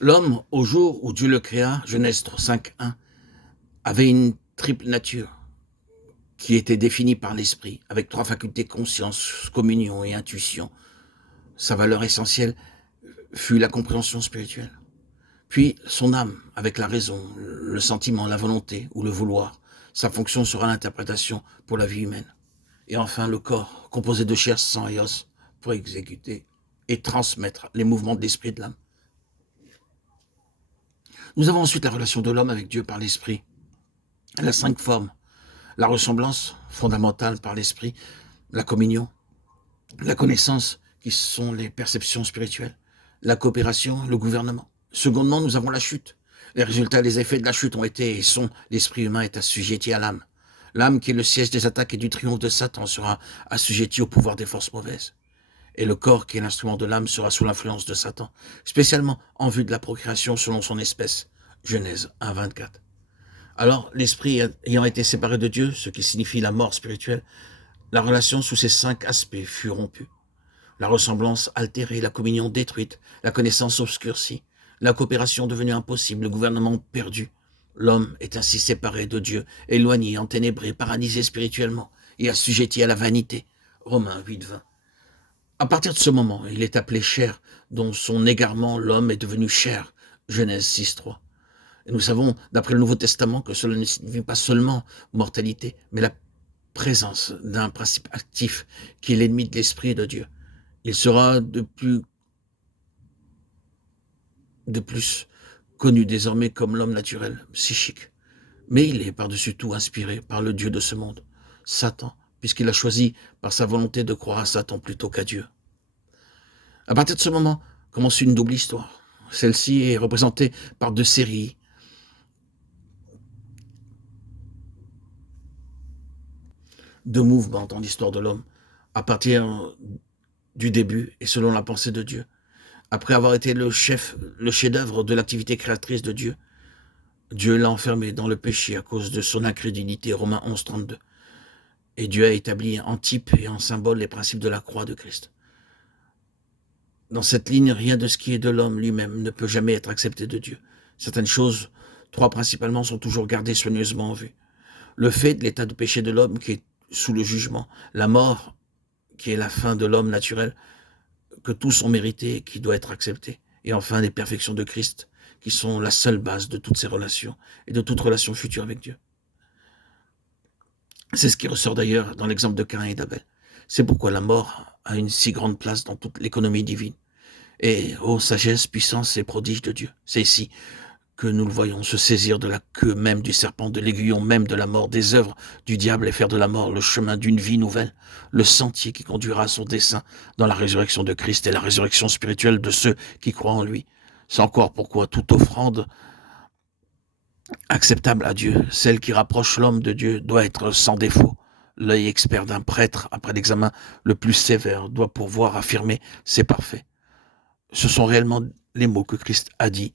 L'homme, au jour où Dieu le créa, Genèse 5.1, avait une triple nature qui était définie par l'esprit, avec trois facultés: conscience, communion et intuition. Sa valeur essentielle fut la compréhension spirituelle. Puis son âme, avec la raison, le sentiment, la volonté ou le vouloir. Sa fonction sera l'interprétation pour la vie humaine. Et enfin le corps, composé de chair, sang et os, pour exécuter et transmettre les mouvements de l'esprit et de l'âme. Nous avons ensuite la relation de l'homme avec Dieu par l'esprit. Elle a 5 formes: la ressemblance fondamentale par l'esprit, la communion, la connaissance, qui sont les perceptions spirituelles, la coopération, le gouvernement. Secondement, nous avons la chute. Les résultats et les effets de la chute ont été et sont: l'esprit humain est assujetti à l'âme. L'âme, qui est le siège des attaques et du triomphe de Satan, sera assujettie au pouvoir des forces mauvaises. Et le corps, qui est l'instrument de l'âme, sera sous l'influence de Satan, spécialement en vue de la procréation selon son espèce. Genèse 1.24. Alors, l'esprit ayant été séparé de Dieu, ce qui signifie la mort spirituelle, la relation sous ces 5 aspects fut rompue. La ressemblance altérée, la communion détruite, la connaissance obscurcie, la coopération devenue impossible, le gouvernement perdu. L'homme est ainsi séparé de Dieu, éloigné, enténébré, paralysé spirituellement et assujetti à la vanité. Romains 8.20. À partir de ce moment, il est appelé chair, dont son égarement, l'homme est devenu chair. Genèse 6.3. Et nous savons, d'après le Nouveau Testament, que cela ne signifie pas seulement mortalité, mais la présence d'un principe actif qui est l'ennemi de l'esprit et de Dieu. Il sera de plus connu désormais comme l'homme naturel, psychique. Mais il est par-dessus tout inspiré par le Dieu de ce monde, Satan, puisqu'il a choisi par sa volonté de croire à Satan plutôt qu'à Dieu. À partir de ce moment, commence une double histoire. Celle-ci est représentée par 2 séries de mouvements dans l'histoire de l'homme, à partir du début et selon la pensée de Dieu. Après avoir été le chef-d'œuvre de l'activité créatrice de Dieu, Dieu l'a enfermé dans le péché à cause de son incrédulité, Romains 11.32. Et Dieu a établi en type et en symbole les principes de la croix de Christ. Dans cette ligne, rien de ce qui est de l'homme lui-même ne peut jamais être accepté de Dieu. Certaines choses, 3 principalement, sont toujours gardées soigneusement en vue. Le fait de l'état de péché de l'homme qui est sous le jugement, la mort qui est la fin de l'homme naturel, que tous sont mérités et qui doit être accepté. Et enfin, les perfections de Christ, qui sont la seule base de toutes ces relations et de toute relation future avec Dieu. C'est ce qui ressort d'ailleurs dans l'exemple de Caïn et d'Abel. C'est pourquoi la mort a une si grande place dans toute l'économie divine. Et ô sagesse, puissance et prodige de Dieu, c'est ici que nous le voyons se saisir de la queue même du serpent, de l'aiguillon même de la mort, des œuvres du diable, et faire de la mort le chemin d'une vie nouvelle, le sentier qui conduira à son dessein dans la résurrection de Christ et la résurrection spirituelle de ceux qui croient en lui. C'est encore pourquoi toute offrande acceptable à Dieu, celle qui rapproche l'homme de Dieu, doit être sans défaut. L'œil expert d'un prêtre, après l'examen le plus sévère, doit pouvoir affirmer: c'est parfait. Ce sont réellement les mots que Christ a dit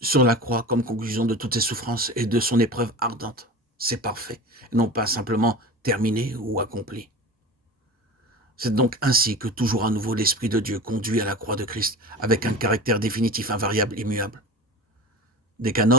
sur la croix comme conclusion de toutes ses souffrances et de son épreuve ardente. C'est parfait, et non pas simplement terminé ou accompli. C'est donc ainsi que toujours à nouveau l'Esprit de Dieu conduit à la croix de Christ avec un caractère définitif, invariable, immuable. Dès qu'un homme